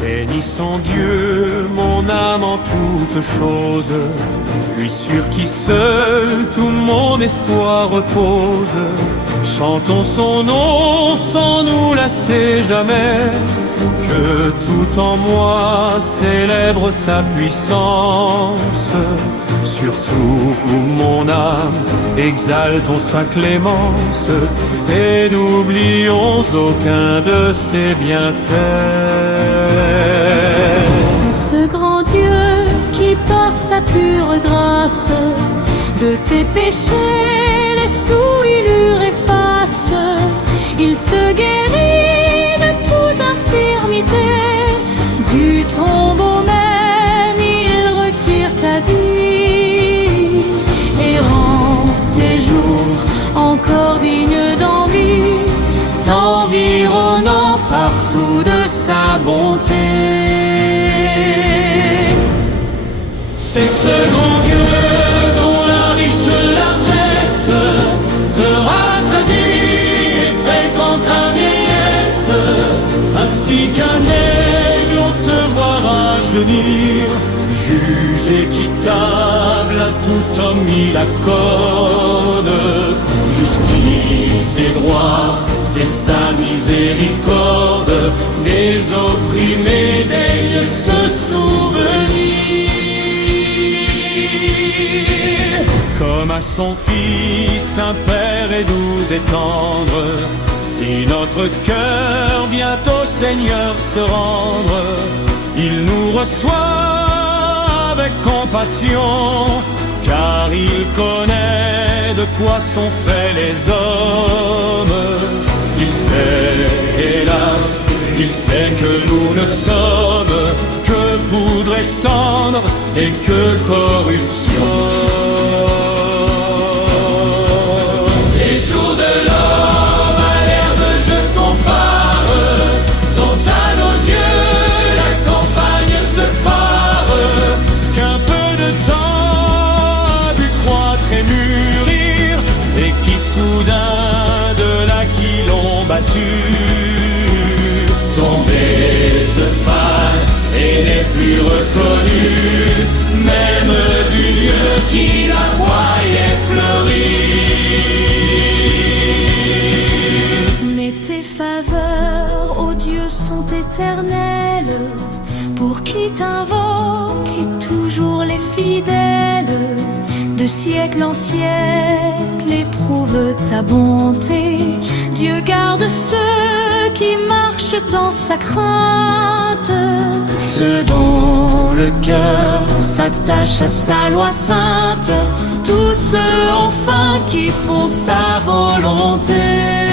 Bénissons Dieu, mon âme en toutes choses, lui sur qui seul tout mon espoir repose. Chantons son nom sans nous lasser jamais, que tout en moi célèbre sa puissance. Surtout mon âme, exaltons sa clémence, et n'oublions aucun de ses bienfaits. C'est ce grand Dieu qui par sa pure grâce de tes péchés les souillures efface. Il se guérit de toute infirmité, du tombeau même il retire ta vie et rend tes jours encore dignes d'envie, t'environnant partout de sa bonté. C'est ce grand Dieu dont la riche largesse te rassasie et fait quand ta vieillesse, ainsi qu'un aigle on te voit rajeunir. Juge équitable à tout homme il accorde justice et droit et sa miséricorde, des opprimés daigne se souvenir. Comme à son Fils, un Père est doux et tendre, si notre cœur vient au Seigneur se rendre, il nous reçoit avec compassion, car il connaît de quoi sont faits les hommes. Il sait, hélas, il sait que nous ne sommes que poudre et cendre et que corruption. Les jours de l'homme à l'herbe je compare, dont à nos yeux la campagne se pare, qu'un peu de temps a pu croître et mûrir, et qui soudain de là qui l'ont battu, tombé se fane et n'est plus reconnu, même du lieu qui la croyait fleurir. Mais tes faveurs, ô Dieu, sont éternelles, pour qui t'invoque et toujours les fidèles, de siècle en siècle éprouvent ta bonté. Dieu garde ceux qui marchent en sa crainte, ceux dont le cœur s'attache à sa loi sainte, tous ceux enfin qui font sa volonté.